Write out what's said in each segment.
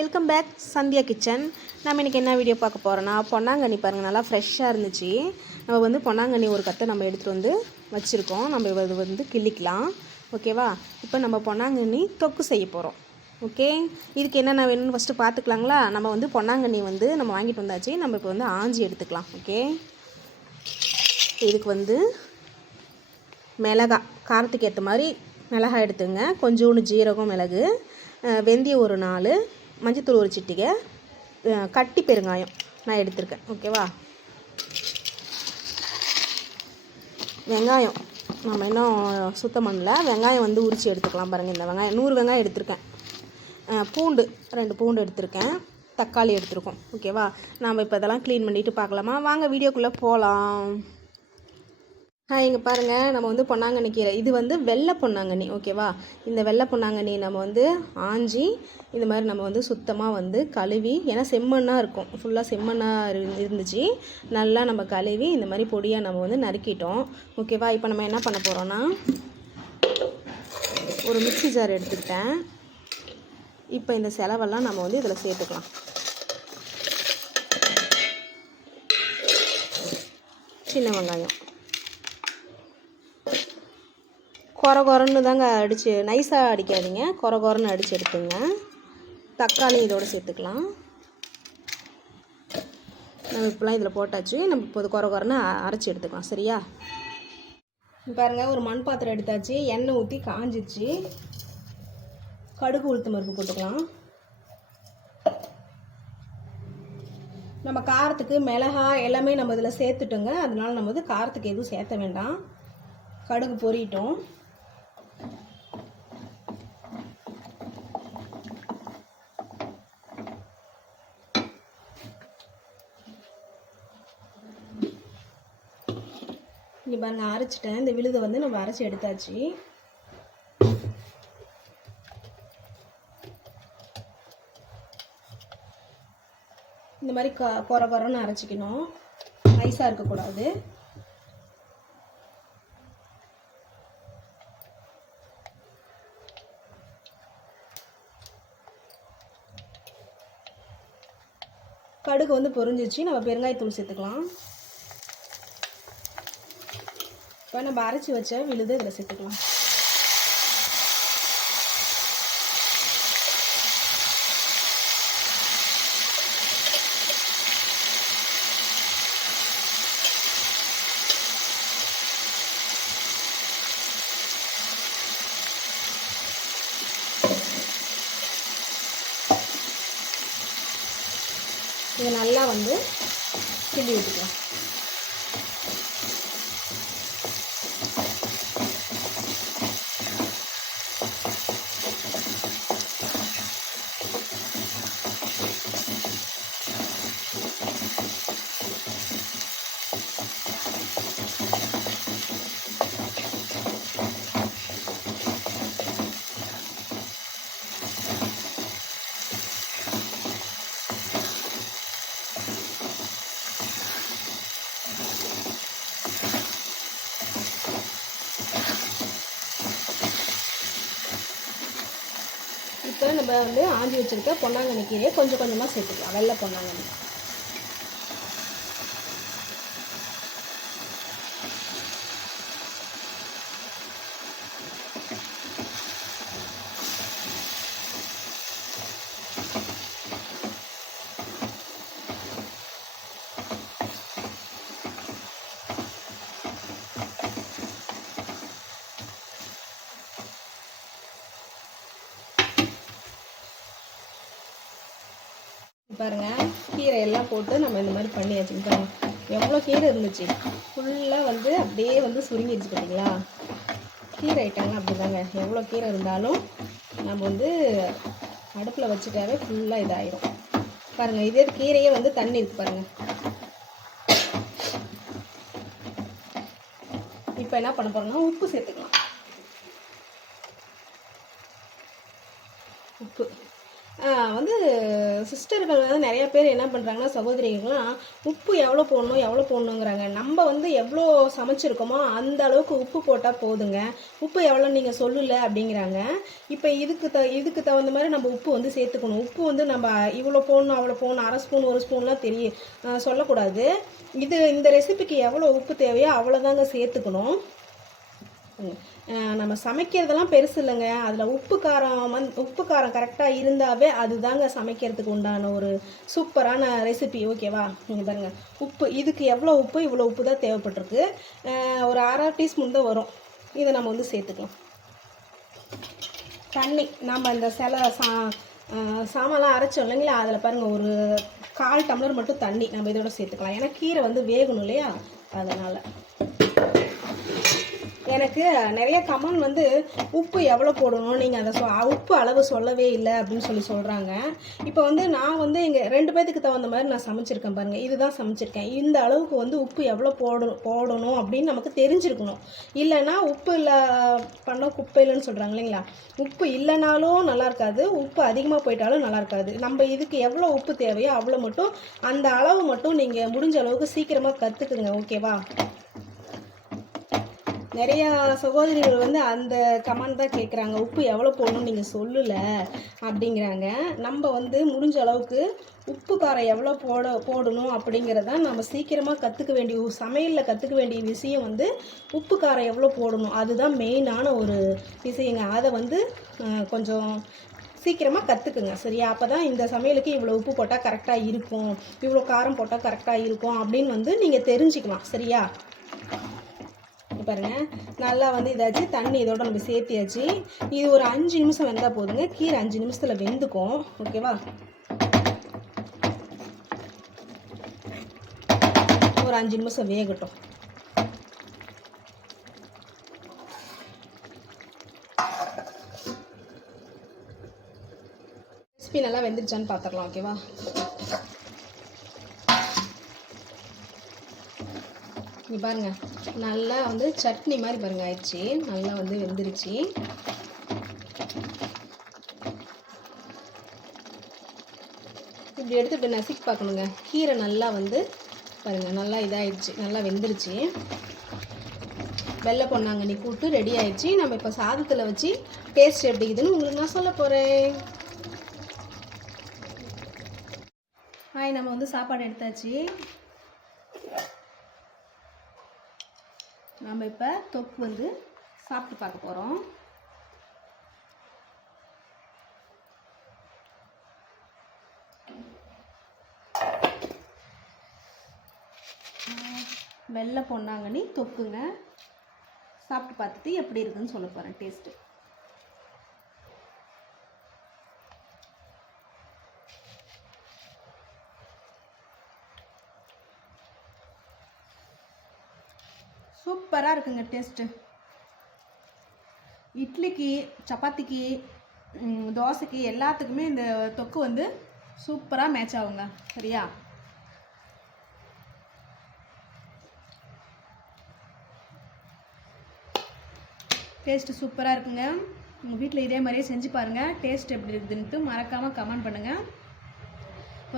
Welcome back Sandhya kitchen. நம்ம இன்றைக்கி என்ன வீடியோ பார்க்க போகிறோன்னா, பொன்னாங்கண்ணி பாருங்கள், நல்லா ஃப்ரெஷ்ஷாக இருந்துச்சு. நம்ம வந்து பொன்னாங்கண்ணி ஒரு கத்தை நம்ம எடுத்துகிட்டு வந்து வச்சுருக்கோம். நம்ம இது வந்து கிள்ளிக்கலாம், ஓகேவா? இப்போ நம்ம பொன்னாங்கண்ணி தொக்கு செய்ய போகிறோம். ஓகே, இதுக்கு என்னென்ன வேணும்னு ஃபஸ்ட்டு பார்த்துக்கலாங்களா? நம்ம வந்து பொன்னாங்கண்ணி வந்து நம்ம வாங்கிட்டு வந்தாச்சு. நம்ம இப்போ வந்து ஆஞ்சி எடுத்துக்கலாம். ஓகே, இதுக்கு வந்து மிளகாய் காரத்துக்கு ஏற்ற மாதிரி மிளகாய் எடுத்துங்க. கொஞ்சோண்டு ஜீரகம், மிளகு, வெந்தயம் ஒரு 4, மஞ்சத்தூள் ஒரு சிட்டிகை, கட்டி பெருங்காயம் நான் எடுத்திருக்கேன். ஓகேவா? வெங்காயம் நம்ம இன்னும் சுத்தம் பண்ணல. வெங்காயம் வந்து உரித்து எடுத்துக்கலாம். பாருங்கள், இந்த வெங்காயம் 100 வெங்காயம் எடுத்திருக்கேன். பூண்டு 2 பூண்டு எடுத்திருக்கேன். தக்காளி எடுத்திருக்கோம். ஓகேவா? நாம் இப்போ இதெல்லாம் க்ளீன் பண்ணிவிட்டு பார்க்கலாமா? வாங்க வீடியோக்குள்ளே போகலாம். இங்கே பாருங்கள், நம்ம வந்து பொன்னாங்கண்ணி கீரை, இது வந்து வெள்ளை பொன்னாங்கண்ணி. ஓகேவா? இந்த வெள்ளை பொன்னாங்கண்ணி நம்ம வந்து ஆஞ்சி இந்த மாதிரி நம்ம வந்து சுத்தமாக வந்து கழுவி, ஏன்னா செம்மண்ணாக இருக்கும், ஃபுல்லாக செம்மண்ணாக இருந்துச்சு. நல்லா நம்ம கழுவி இந்த மாதிரி பொடியாக நம்ம வந்து நறுக்கிட்டோம். ஓகேவா? இப்போ நம்ம என்ன பண்ண போகிறோன்னா, ஒரு மிக்ஸி ஜார் எடுத்துக்கிட்டேன். இப்போ இந்த செலவெல்லாம் நம்ம வந்து இதில் சேர்த்துக்கலாம். சின்ன வெங்காயம் கொரன்னு தாங்க அடித்து, நைஸாக அடிக்காதீங்க, கொரன்னு அடித்து எடுத்துங்க. தக்காளி இதோடு சேர்த்துக்கலாம். நம்ம இப்போலாம் இதில் போட்டாச்சு. நம்ம இப்போது கொரன்னு அரைச்சி எடுத்துக்கலாம். சரியா? பாருங்கள், ஒரு மண் பாத்திரம் எடுத்தாச்சு. எண்ணெய் ஊற்றி காஞ்சிச்சு. கடுகு, உளுத்தம் பருப்பு போட்டுக்கலாம். நம்ம காரத்துக்கு மிளகாய் எல்லாமே நம்ம இதில் சேர்த்துட்டோங்க. அதனால நம்ம வந்து காரத்துக்கு எதுவும் சேர்த்த வேண்டாம். கடுகு பொரியட்டும். இங்கே பாருங்க, அரைச்சிட்டேன். இந்த விழுதை வந்து நம்ம அரைச்சி எடுத்தாச்சு. இந்த மாதிரி கொரன்னு அரைச்சிக்கணும். நைஸாக இருக்கக்கூடாது. கடுகு வந்து பொரிஞ்சிச்சு. நம்ம பெருங்காயத்தூள் சேர்த்துக்கலாம். இப்போ நம்ம அரைச்சி வச்ச விழுது இதில் சேர்த்துக்கலாம். இதை நல்லா வந்து கிண்டி விட்டுக்கலாம். இப்போ நம்ம வந்து ஆஞ்சி வச்சுருக்க பொன்னாங்கண்ணி கீரையை கொஞ்சம் கொஞ்சமாக சேர்த்துக்கலாம். வெள்ளை பொன்னாங்கண்ணி. பாருங்கள், கீரை எல்லாம் போட்டு நம்ம இந்த மாதிரி பண்ணி வச்சுக்கிட்டோம். எவ்வளோ கீரை இருந்துச்சு, ஃபுல்லாக வந்து அப்படியே வந்து சுருங்கிடுச்சு. பார்த்தீங்களா? கீரை ஐட்டங்கள்லாம் அப்படி தாங்க, எவ்வளோ கீரை இருந்தாலும் நம்ம வந்து அடுப்பில் வச்சுட்டாவே ஃபுல்லாக இதாகிடும். பாருங்கள், இதே கீரையே வந்து தண்ணி இருக்குது பாருங்கள். இப்போ என்ன பண்ண போகிறோம்னா, உப்பு சேர்த்துக்கலாம். உப்பு வந்து சிஸ்டர்கள் வந்து நிறைய பேர் என்ன பண்ணுறாங்கன்னா, சகோதரிகள்லாம் உப்பு எவ்வளோ போடணுங்கிறாங்க. நம்ம வந்து எவ்வளோ சமைச்சிருக்கோமோ அந்த அளவுக்கு உப்பு போட்டால் போதுங்க. உப்பு எவ்வளோ நீங்கள் சொல்லலை அப்படிங்கிறாங்க. இப்போ இதுக்கு தகுந்த மாதிரி நம்ம உப்பு வந்து சேர்த்துக்கணும். உப்பு வந்து நம்ம இவ்வளோ போடணும் அவ்வளோ போடணும், அரை ஸ்பூன் 1 ஸ்பூன்லாம் சொல்லக்கூடாது. இந்த ரெசிபிக்கு எவ்வளோ உப்பு தேவையோ அவ்வளோதாங்க சேர்த்துக்கணும். நம்ம சமைக்கிறதெல்லாம் பெருசு இல்லைங்க. அதில் உப்பு காரம் கரெக்டாக இருந்தாவே அதுதாங்க சமைக்கிறதுக்கு உண்டான ஒரு சூப்பரான ரெசிபி. ஓகேவா? நீங்கள் பாருங்கள், உப்பு இதுக்கு எவ்வளோ உப்பு, இவ்வளோ உப்பு தான் தேவைப்பட்டிருக்கு. ஒரு 1/2 டீஸ்பூன் தான் வரும். இதை நம்ம வந்து சேர்த்துக்கலாம். தண்ணி நம்ம இந்த சாமான்லாம் அரைச்சோம் இல்லைங்களா, அதில் பாருங்கள் ஒரு 1/4 டம்ளர் மட்டும் தண்ணி நம்ம இதோட சேர்த்துக்கலாம். ஏன்னா கீரை வந்து வேகணும் இல்லையா, அதனால். எனக்கு நிறைய கமெண்ட் வந்து உப்பு எவ்வளோ போடணும், நீங்கள் அதை உப்பு அளவு சொல்லவே இல்லை அப்படின்னு சொல்கிறாங்க. இப்போ வந்து நான் வந்து எங்கள் 2 பேத்துக்கு தகுந்த மாதிரி நான் சமைச்சிருக்கேன் பாருங்கள். இதுதான் சமைச்சிருக்கேன். இந்த அளவுக்கு வந்து உப்பு எவ்வளோ போடணும் அப்படின்னு நமக்கு தெரிஞ்சிருக்கணும். இல்லைன்னா உப்பு இல்லை பண்ண குப்பை இல்லைன்னு சொல்கிறாங்க இல்லைங்களா, உப்பு இல்லைனாலும் நல்லா இருக்காது, உப்பு அதிகமாக போயிட்டாலும் நல்லா இருக்காது. நம்ம இதுக்கு எவ்வளோ உப்பு தேவையோ அவ்வளோ மட்டும், அந்த அளவு மட்டும் நீங்கள் முடிஞ்ச அளவுக்கு சீக்கிரமாக கற்றுக்குங்க. ஓகேவா? நிறையா சகோதரிகள் வந்து அந்த கமெண்ட் தான் கேட்குறாங்க, உப்பு எவ்வளோ போடணும்னு நீங்கள் சொல்லலை அப்படிங்கிறாங்க. நம்ம வந்து முடிஞ்ச அளவுக்கு உப்பு காரம் எவ்வளோ போடணும் அப்படிங்கிறதான் நம்ம சீக்கிரமாக கற்றுக்க வேண்டிய, சமையலில் கற்றுக்க வேண்டிய விஷயம் வந்து உப்பு காரம் எவ்வளோ போடணும். அதுதான் மெயினான ஒரு விஷயங்க. அதை வந்து கொஞ்சம் சீக்கிரமாக கற்றுக்குங்க. சரியா? அப்போ தான் இந்த சமையலுக்கு இவ்வளோ உப்பு போட்டால் கரெக்டாக இருக்கும், இவ்வளோ காரம் போட்டால் கரெக்டாக இருக்கும் அப்படின்னு வந்து நீங்கள் தெரிஞ்சுக்கலாம். சரியா? பாருங்க, நல்லா வந்து இதாச்சு, தண்ணி இதோட நம்ம சேர்த்தியாச்சு. இது ஒரு 5 நிமிஷம் வெந்தால் போதுங்க. கீரை 5 நிமிஷத்தில் வெந்துக்கும். ஓகேவா? ஒரு 5 நிமிஷம் வேகட்டும். ரெசிபி நல்லா வெந்துருச்சான்னு பார்த்துடலாம். ஓகேவா? நீ பாருங்க, நல்லா வந்து சட்னி மாதிரி பாருங்க ஆயிடுச்சு. நல்லா வந்து வெந்துருச்சு. இப்படி எடுத்து இப்படி நசுக்கி பார்க்கணுங்க. கீரை நல்லா வந்து பாருங்க, நல்லா இதாகிடுச்சு, நல்லா வெந்துருச்சு. வெள்ளை பொன்னாங்கண்ணி கூட்டு ரெடி ஆயிடுச்சு. நம்ம இப்போ சாதத்தில் வச்சு டேஸ்ட் எப்படிக்குதுன்னு உங்களுக்கு நான் சொல்ல போகிறேன். நம்ம வந்து சாப்பாடு எடுத்தாச்சு. நம்ம இப்போ தொக்கு வந்து சாப்பிட்டு பார்க்க போகிறோம். வெள்ளை பொன்னாங்கண்ணி தொக்குங்க. சாப்பிட்டு பார்த்துட்டு எப்படி இருக்குன்னு சொல்ல போகிறேன் டேஸ்ட்டு. சூப்பராக இருக்குங்க டேஸ்ட்டு. இட்லிக்கு, சப்பாத்திக்கு, தோசைக்கு எல்லாத்துக்குமே இந்த தொக்கு வந்து சூப்பராக மேட்ச் ஆகுங்க. சரியா? டேஸ்ட்டு சூப்பராக இருக்குங்க. உங்கள் வீட்டில் இதே மாதிரியே செஞ்சு பாருங்கள். டேஸ்ட் எப்படி இருக்குதுன்ட்டு மறக்காமல் கமெண்ட் பண்ணுங்கள்.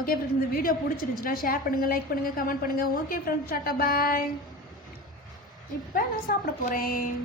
ஓகே ஃப்ரெண்ட்ஸ், இந்த வீடியோ பிடிச்சிருந்துச்சுன்னா ஷேர் பண்ணுங்கள், லைக் பண்ணுங்கள், கமெண்ட் பண்ணுங்கள். ஓகே ஃப்ரெண்ட்ஸ், டாட்டா பாய். இப்போ நான் சாப்பிட போகிறேன்.